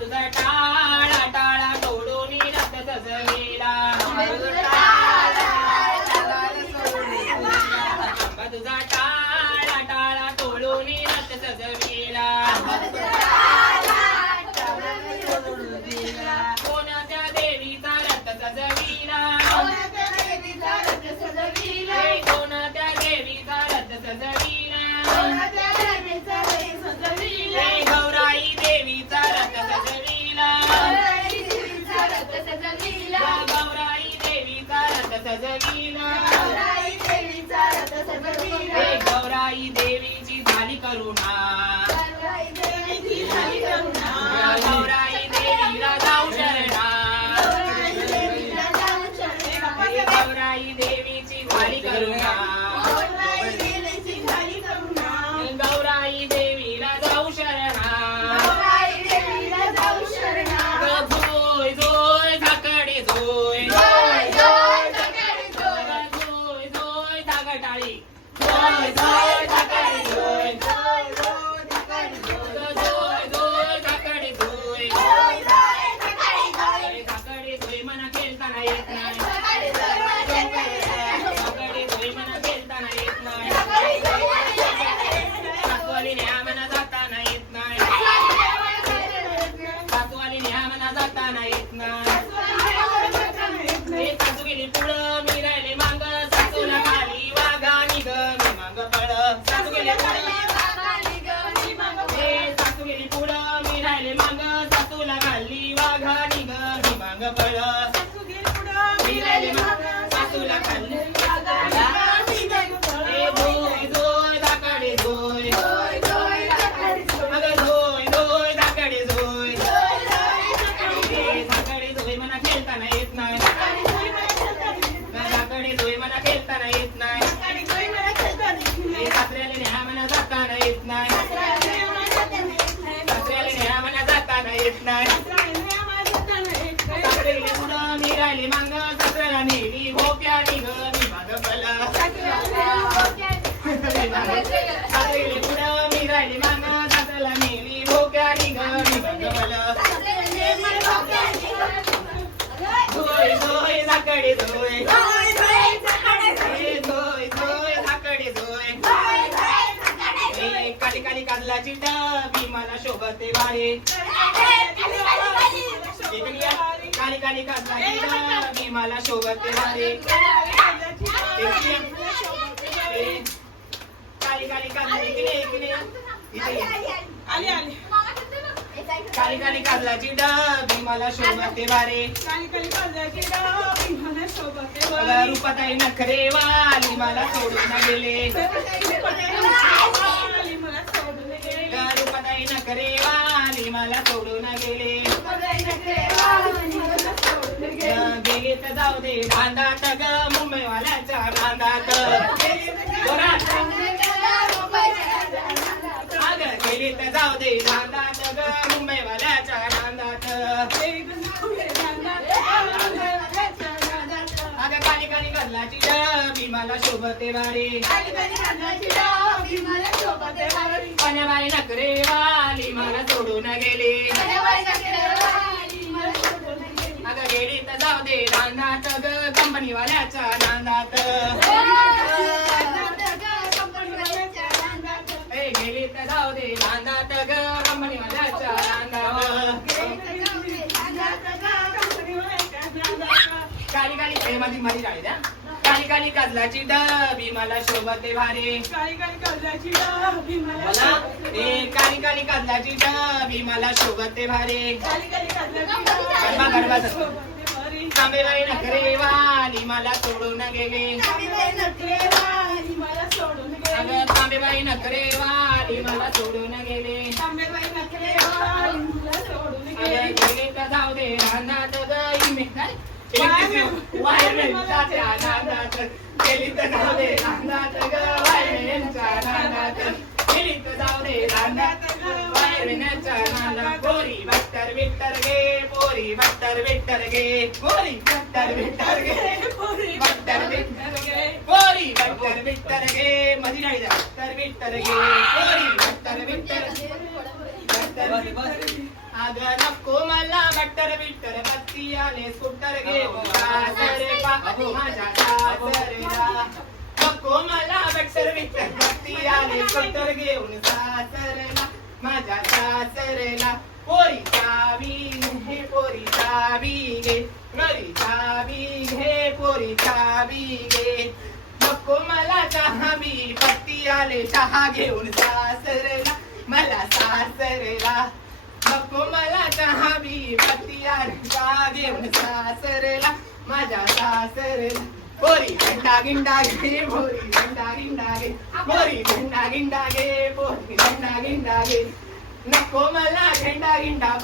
तुझा टाळा टाळा तोडून रथ सजविला तुझा टाळा टाळा तोडून रथ सजविला कोणत्या देवीचा रथ सजविला कोणत्या देवीचा रथ सजविला गौराई देवीचा रथ सजविला गौराई देवीचा रथ सजविला गौराई देवीची झाली करुणा गौराई देवीला जाऊ शरणा गौराई देवीची झाली करुणा गौराई देवीला जाऊ शरणा झोय झोय झाकडी झोय झोय झोय झागटाळी झोय झोय झाकडी झोय झोय झोय झाकडी झोय झाकडी झोय मना खेळताना येत नाही झाकडी झोय मना खेळताना येत नाही सासवाली न्या मना जाताना येत नाही सासवाली न्या मना जाताना येत नाही सासू गेली पुढं मी राहिले मांग सासूला खाली वाघानी ग मी मांग पळ सासू गेली पुढं सासू गेली पुढं मी राहिले मांग सासूला खाली वाघानी ग मी मांग पळ मी राहिले मांग सासूला खाली झोय झोय धाकडे झोय अगं झोय झोय धाकडे झोय धाकडे झोय मला खेळताना येत नाही धाकडे झोय मला खेळताना येत नाही सासऱ्याला न्या मला जाताना येत नाही सासऱ्याला न्या मला जाताना येत नाही सासरे गेले पुढं मी राहिले मांग सासऱ्याला नेली भोप्यानी ग मी माग पला सासरे गेले पुढं मी राहिले मांग सासऱ्याला नेली भोप्यानी ग मी माग पला झोय झोय झाकडे झोय झोय झोय झाकडे झोय काली काली काजलाची डबी मला शोभते वारे काली काली काजलाची डबी मला शोभते वारे काली काली काजलाची काली काली काजलाची डबी मला शोभते वारे रूपाताई नखरे वाली मला सोडून गेले रूपाताई नखरे वाली मला सोडून गेले गेले तर जाऊ दे रांदात ग मुंबईवाल्याच्या रांदात गेले तर जाऊ दे रांदात ग मुंबईवाल्याच्या रांदात अगं काली काली गल्लाची डबी मला शोभते वारे पण्याबाई नखरे वाली मला सोडून गेले अगं गेली तर जाऊ दे रांदात ग कंपनीवाल्याच्या नांदात गेली तर जाऊ दे रांदात ग कंपनीवाल्याच्या नांदात काली काली माझी माझी राळी द्या काली काली काजलाची डबी मला शोभते वारे काली काली काजलाची डबी मला शोभते वारे तांबेबाई नखरे वाली मला सोडून गेले अगं तांबेबाई नखरे वाली मला सोडून गेले गेले तर जाऊ दे रानात गई मी वायरच्या नादात गेली तर जाऊ दे रानात ग वायरच्या नादात गेली तर जाऊ दे रानात ग वायरच्या नादात पोरी बट्टर विट्टर गे पोरी बट्टर विट्टर गे पोरी बट्टर विट्टर गे पोरी बट्टर विट्टर गे पोरी बट्टर विट्टर गे मधी नाही बट्टर विट्टर गे पोरी बट्टर विट्टर अगं नको मला बट्टर बिट्टर बत्ती आले स्कूटर घेऊन सासरेला माझ्या सासरेला नको मला बट्टर बिट्टर बत्ती आले स्कूटर घेऊन सासरेला माझ्या सासरेला पोरी चावी घे पोरी चावी घे घरी चावी घे पोरी चावी घे नको मला चहा बी पत्ती आले चहा घेऊन सासरेला मला सासरेला नको मला चहा बी पत्ती आले चहा घेऊन सासरेला माझ्या सासरेला पोरी घंटा गिंडा घे पोरी घंटा गिंडा घे पोरी घंटा गिंडा घे पोरी घंटा गिंडा घे नको मला झेंडा गिंडा